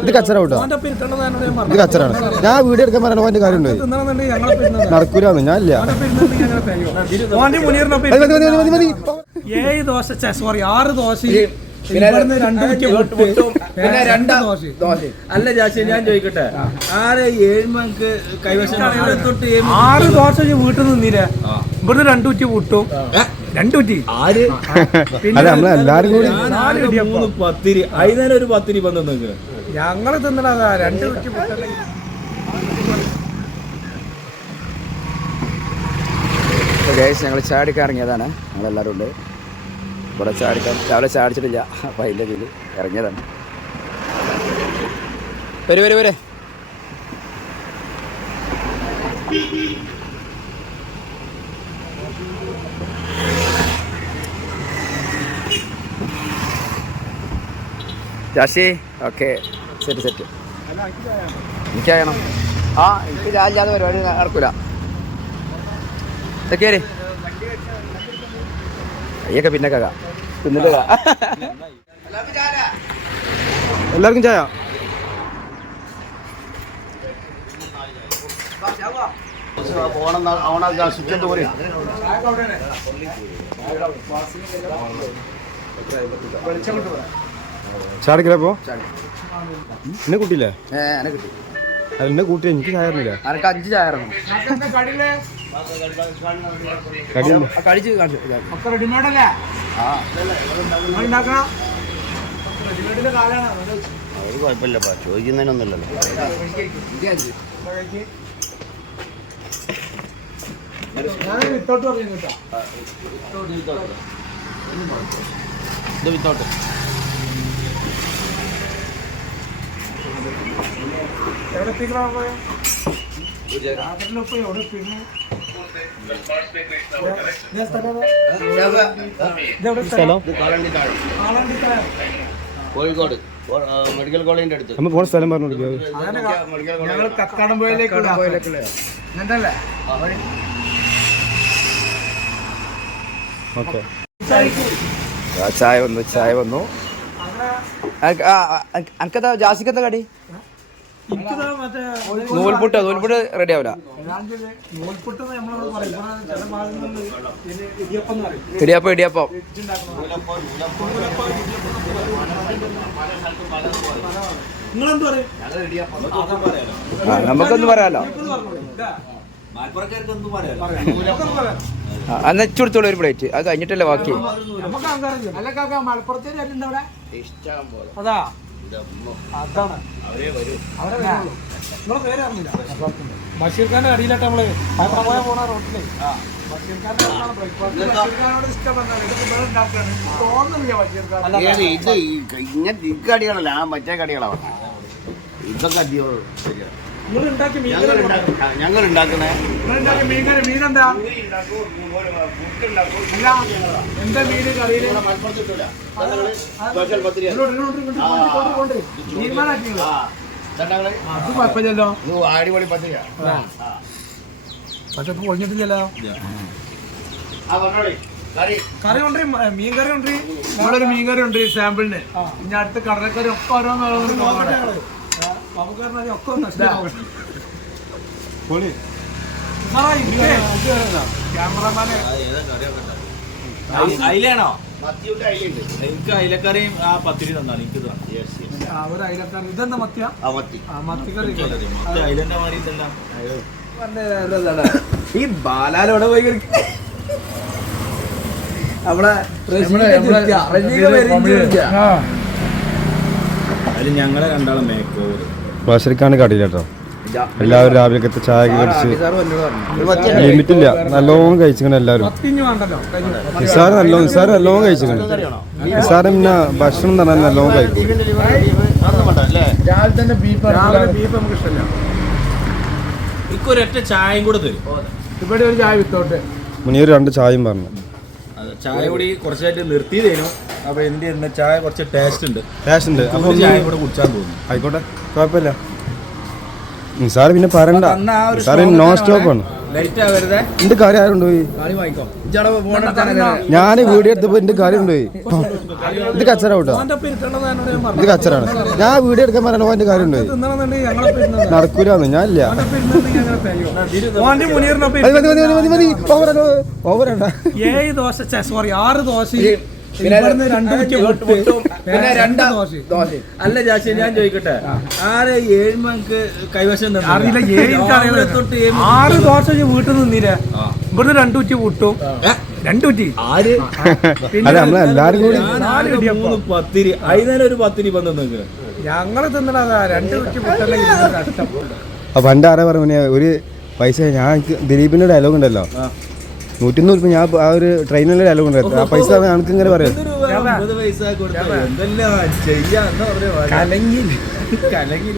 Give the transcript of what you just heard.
ഇത് കച്ചറ കേട്ടോ. ഇത് കച്ചറാണ് ഞാൻ വീട് എടുക്കാൻ പറയണ തിന്നണമെന്നുണ്ടെങ്കിൽ ഞങ്ങളെ ഒപ്പം ഇരുന്നതാ. ഞാൻ ഇല്ല. ഏഴ് ദോശ സോറി ആറ് ദോശ ഇവിടുന്ന് രണ്ട് കുറ്റി പിന്നെ രണ്ട് ദോശ. ദോശ. അല്ല ജാസ്തി ഞാൻ ചോദിക്കട്ടെ? ആറ് ഏഴ് മണിക്ക് കൈവശം ആറ് ദോശ വീട്ടിൽ നിന്നില്ലേ? ഇവിടുന്ന് രണ്ട് കുറ്റി രണ്ടുറ്റി രണ്ട് കുറ്റി? ആര്? പിന്നെ നമ്മളെല്ലാരും കൂടി പത്തിരി. അതിനൊരു ഒരു പത്തിരി വന്നു നിൽക്കുക ഞങ്ങൾ തിന്നണതാ രണ്ട് കുറ്റി ഗൈസ് ഞങ്ങൾ ചാടിക്കാൻ ഇറങ്ങിയതാണ്. ഞങ്ങളെല്ലാവരും ഉണ്ട്. ഇവിടെ ചാടിക്കാൻ രാവിലെ ചാടിച്ചിട്ടില്ല. അപ്പം അതിന്റെ ഇതിൽ ഇറങ്ങിയതാണ്. വരൂ വരൂ വരെ. Sasi okay set set. എനിക്കറിയണം ആ എനിക്ക് ചായ ഇല്ലാതെ പരിപാടി നടക്കൂല. ഇതൊക്കെ അയ്യൊക്കെ പിന്നെ കക. തിന്നിട്ട് കാ എല്ലാവർക്കും ചായ? ചാടിക്കലപ്പോ എന്നെ കൂട്ടിയില്ലേ ഏ എന്നെ എന്നെ കൂട്ടി. എനിക്ക് ചായ അറിഞ്ഞില്ല അനക്ക് അഞ്ച് ചായ കടിയില്ല കഴിച്ച് കാണിച്ചു ഒക്കെ റെഡിമേഡ് അല്ലേ ആ നിങ്ങൾ ഉണ്ടാക്കണം റെഡിമേഡിന്റെ കാലാണ് അത് കുഴപ്പമില്ലപ്പാ ചോദിക്കുന്നതിനൊന്നുമില്ലല്ലോ ഞാൻ വിത്തോട്ട് പറഞ്ഞു കേട്ടോ ഇത് വിത്തോട്ട് കോഴിക്കോട്. മെഡിക്കൽ കോളേജിന്റെ അടുത്ത്. നമ്മൾ പോണ സ്ഥലം പറഞ്ഞു ഞങ്ങൾ ഓക്കെ. ചായ വന്നു ചായ വന്നു. അനക്കത്താ ജാസിക്കത്തെ കടി? നൂൽപുട്ട് നൂൽപുട്ട് റെഡി ആവില്ല. ഇടിയപ്പം ഇടിയപ്പം നമുക്കൊന്നും പറയാലോ. അന്ന് ഇച്ചുടുത്തോളൂ ഒരു പ്ലേറ്റ് അത് കഴിഞ്ഞിട്ടല്ലേ ബാക്കി. അതാ. അതാണ്. അവരെ വരുള്ളൂ നിങ്ങളെ പേര് അറിഞ്ഞില്ല. ബഷീർ ഖാന്റെ അടിയിലായിട്ട് നമ്മൾ. പോയ പോണ റോട്ടിലേ. ബഷീർ ഖാന്റെ ബ്രേക്ക്ഫാസ്റ്റ്. ബഷീർ ഖാനോട് ഇത് ഇവിടെ ഉണ്ടാക്കുകയാണ്. എനിക്ക് തോന്നുന്നില്ല ബഷീർ ഖാൻ ഏത് ഇത് ഈ ഇങ്ങനത്തെ ഈ കടികളല്ല ആ മറ്റേ കടികളാണ്. ഇതൊക്കെ അടിയോളൂ ഉണ്ടാക്കിയ മീൻ ഞങ്ങൾ ഉണ്ടാക്കുന്ന എന്താ മീന് കറിയിൽ? അത് കുഴപ്പമില്ലല്ലോ. അടിപൊളി പത്തിരിയാ. പക്ഷെ ഇപ്പൊ കറി. ഉണ്ട് മീൻ കറി ഉണ്ട്. നമ്മളൊരു മീൻ കറി ഉണ്ട് സാമ്പിളിന്. ഇനി അടുത്ത കടലക്കറി ഒക്കെ ഓരോന്ന് ഒക്കെ ക്യാമറമാനെ. അയിലാണോ? മത്തിയുടെ അയിലുണ്ട്. എനിക്ക് അയിലക്കറിയും ആ പത്തിരി തന്നാണ് എനിക്ക് ഒരു അയിലക്കറി. ഇതെന്താ മത്തിയ? മത്തിക്കറി. അയിലന്റെ ഈ ബാലാലോടെ പോയി അവിടെ അതിൽ ഞങ്ങളെ രണ്ടാളും മേക്കോവർ വാശരിക്കാണ് കടിയില്ല കേട്ടോ. എല്ലാവരും രാവിലെ ചായ കഴിച്ച് ലിമിറ്റില്ല. നല്ലോണം കഴിച്ചിങ്ങനെ എല്ലാവരും. നിസാർ നല്ലോ നിസാർ നല്ലോണം കഴിച്ചിങ്ങനെ നിസാർ പിന്നെ ഭക്ഷണം തന്നെ നല്ലോണം കഴിക്കും. മുനിയൊരു ചായയും കൂടെ തരും. ഇവിടെ ഒരു ചായ വിത്തോട്ട്. മുനീർ രണ്ട് ചായയും പറഞ്ഞു. ചായ കൂടി കുറച്ചായിട്ട് നിർത്തിയതേനു. അപ്പൊ എന്ത് ചെയ്യുന്ന? ചായ കുറച്ച് ടേസ്റ്റ് ഉണ്ട്. ടേസ്റ്റ് ഉണ്ട്. അപ്പൊ ചായ കൂടെ കുടിച്ചാൻ തോന്നുന്നു ആയിക്കോട്ടെ. കുഴപ്പമില്ല. സാർ പിന്നെ പറയണ്ട. ഒരു നോൺ സ്റ്റോപ്പ് ആണ്. എന്റെ കാര്യം ആരുണ്ട് പോയി ഞാൻ വീഡിയോ എടുത്തപ്പോ എന്റെ കാര്യം ഉണ്ട് പോയി ഇത് കച്ചറ കേട്ടോ ഇത് കച്ചറാണ്. ഞാൻ വീഡിയോ എടുക്കാൻ പറയണോ എന്റെ കാര്യം ഉണ്ട് പോയി തിന്നണമെന്നുണ്ടെങ്കിൽ ഞങ്ങളെ ഇരുന്നത് നടക്കൂലെന്ന്. ഞാൻ ഇല്ല. മതി മതി മതി മതി മതി. ഓവറാണ് ഓവറാണ്. ഏഴ് ദോശ സോറി ആറ് ദോശ പിന്നെ രണ്ട് ദോശ. അല്ല ജാശി ഞാൻ ചോദിക്കട്ടെ? ആരെ ഏഴ് മണിക്ക് കൈവശം? അറിയില്ല തൊട്ട് ആറ് ദോശ വീട്ടിൽ നിന്നില്ലേ ഇവിടുന്ന് രണ്ടു കുറ്റി പുട്ടും രണ്ട് കുറ്റി? ആര്? കൂടി മൂന്ന് പത്തിരി. ഒരു പത്തിരി വന്നു നിൽക്കുക ഞങ്ങൾ തിന്നണതാ. രണ്ട് കുറ്റി പണ്ട് ആരാ പറഞ്ഞു ഒരു പൈസ ഞാൻ ദിലീപിന്റെ ഡയലോഗ് ഉണ്ടല്ലോ. നൂറ്റിന്ന് രൂപ ഞാൻ ആ ഒരു ട്രെയിനിലെ ഡയലോഗ് ഉണ്ടായിരുന്നു ആ പൈസ എനിക്ക് ഇങ്ങനെ പറയാം. കലങ്ങി